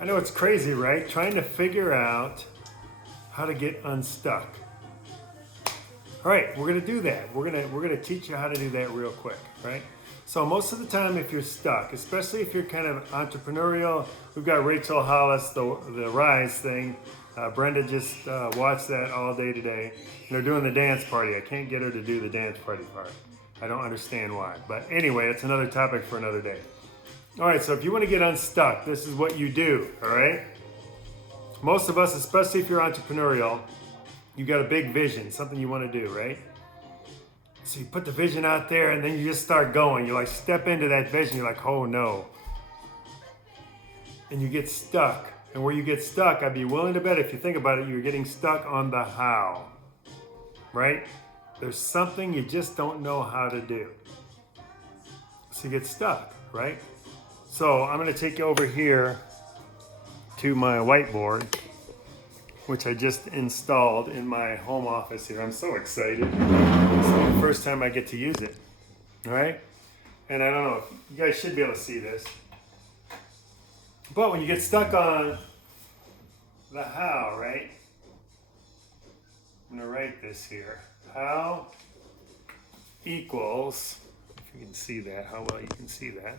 I know it's crazy, right? Trying to figure out how to get unstuck. All right, we're gonna do that. We're gonna teach you how to do that real quick, right? So most of the time, if you're stuck, especially if you're kind of entrepreneurial, we've got Rachel Hollis, the Rise thing. Brenda just watched that all day today. And they're doing the dance party. I can't get her to do the dance party part. I don't understand why. But anyway, it's another topic for another day. All right, so if you want to get unstuck, this is what you do, all right? Most of us, especially if you're entrepreneurial, you got a big vision, something you want to do, right? So you put the vision out there and then you just start going. You like step into that vision, you're like, oh no. And you get stuck. And where you get stuck, I'd be willing to bet if you think about it, you're getting stuck on the how, right? There's something you just don't know how to do. So you get stuck, right? So I'm going to take you over here to my whiteboard, which I just installed in my home office here. I'm so excited. It's the first time I get to use it. All right? And I don't know, you guys should be able to see this. But when you get stuck on the how, right? I'm going to write this here. How equals, if you can see that, how well you can see that.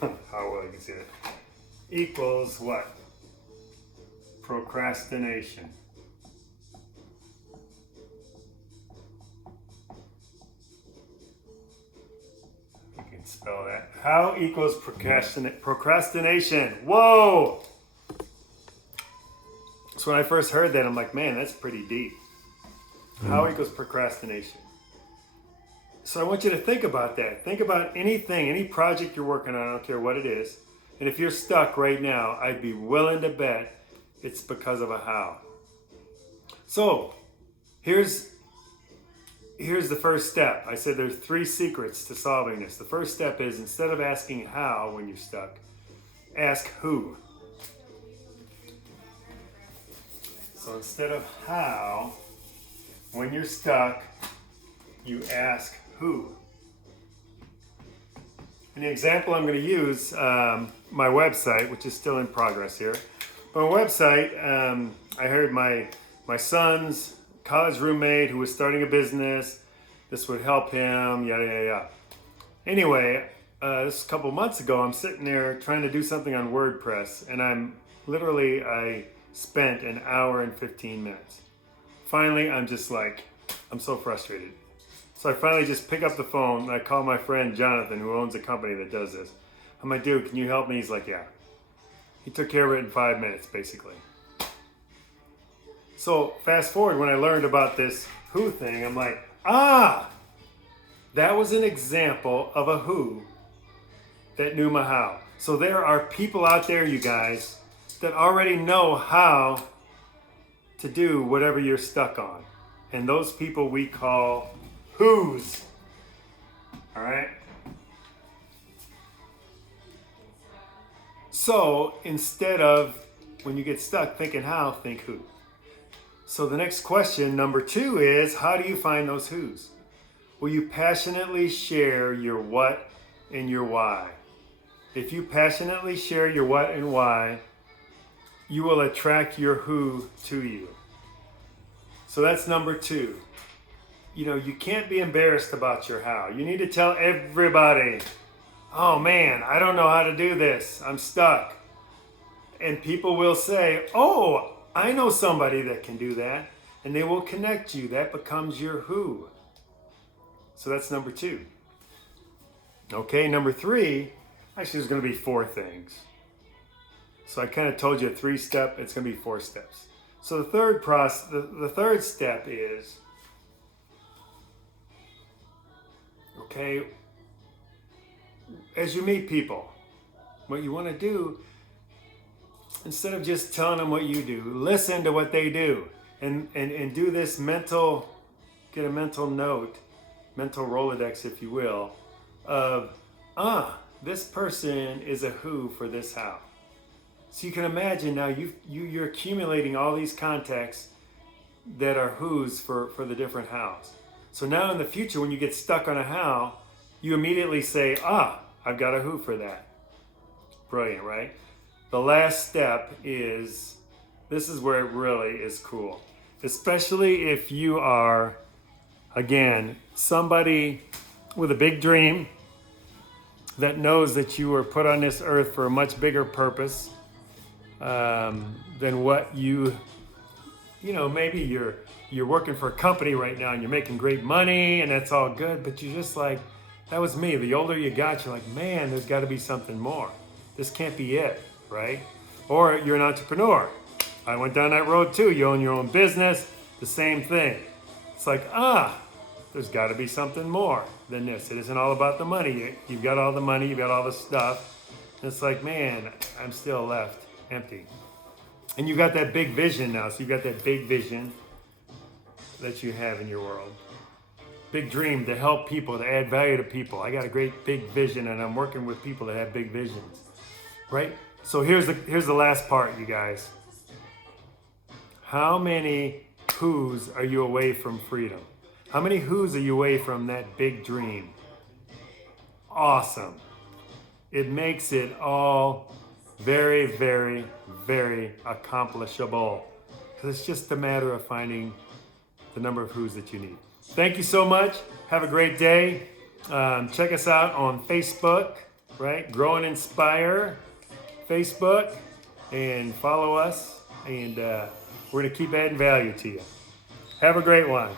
How well you can see that. Equals what? Procrastination. You can spell that. How equals procrastination? Whoa! So when I first heard that, I'm like, man, that's pretty deep. How equals procrastination? So I want you to think about that. Think about anything, any project you're working on, I don't care what it is. And if you're stuck right now, I'd be willing to bet it's because of a how. So here's the first step. I said there's 3 secrets to solving this. The first step is, instead of asking how when you're stuck, ask who. So instead of how, when you're stuck, you ask who. And the example I'm going to use, my website, which is still in progress here. But my website, I heard my son's college roommate who was starting a business. This would help him, yada, yada, yada. Anyway, this a couple months ago, I'm sitting there trying to do something on WordPress, and I spent an hour and 15 minutes. Finally, I'm just like, I'm so frustrated. So I finally just pick up the phone and I call my friend Jonathan, who owns a company that does this. I'm like, dude, can you help me? He's like, yeah. He took care of it in 5 minutes, basically. So fast forward, when I learned about this who thing, I'm like, that was an example of a who that knew my how. So there are people out there, you guys, that already know how to do whatever you're stuck on. And those people we call who's. All right? So instead of, when you get stuck thinking how, think who. So the next question, number 2, is, how do you find those who's? Will you passionately share your what and your why? If you passionately share your what and why, you will attract your who to you. So that's number 2. You know, you can't be embarrassed about your how. You need to tell everybody, oh man, I don't know how to do this. I'm stuck. And people will say, oh, I know somebody that can do that. And they will connect you. That becomes your who. So that's number 2. Okay, number 3, actually there's going to be 4 things. So I kind of told you a 3-step, it's going to be 4 steps. So the third step is, okay, as you meet people, what you want to do, instead of just telling them what you do, listen to what they do, and do this get a mental note, mental Rolodex, if you will, of, this person is a who for this how. So you can imagine now you're accumulating all these contacts that are who's for the different hows. So now in the future, when you get stuck on a how, you immediately say, I've got a who for that. Brilliant, right? the last step is, this is where it really is cool. Especially if you are, again, somebody with a big dream that knows that you were put on this earth for a much bigger purpose than what maybe you're working for a company right now and you're making great money and that's all good, but you're just like, that was me. The older you got, you're like, man, there's got to be something more. This can't be it, right? Or you're an entrepreneur. I went down that road too. You own your own business, the same thing. It's like, there's got to be something more than this. It isn't all about the money. You've got all the money, you've got all the stuff. And it's like, man, I'm still left empty. And you've got that big vision now. So you've got that big vision that you have in your world. Big dream to help people, to add value to people. I got a great big vision and I'm working with people that have big visions, right? So here's the last part, you guys. How many who's are you away from freedom? How many who's are you away from that big dream? Awesome. It makes it all very, very, very accomplishable. Because it's just a matter of finding the number of who's that you need. Thank you so much. Have a great day. Check us out on Facebook, right? Grow and Inspire Facebook, and follow us. And we're going to keep adding value to you. Have a great one.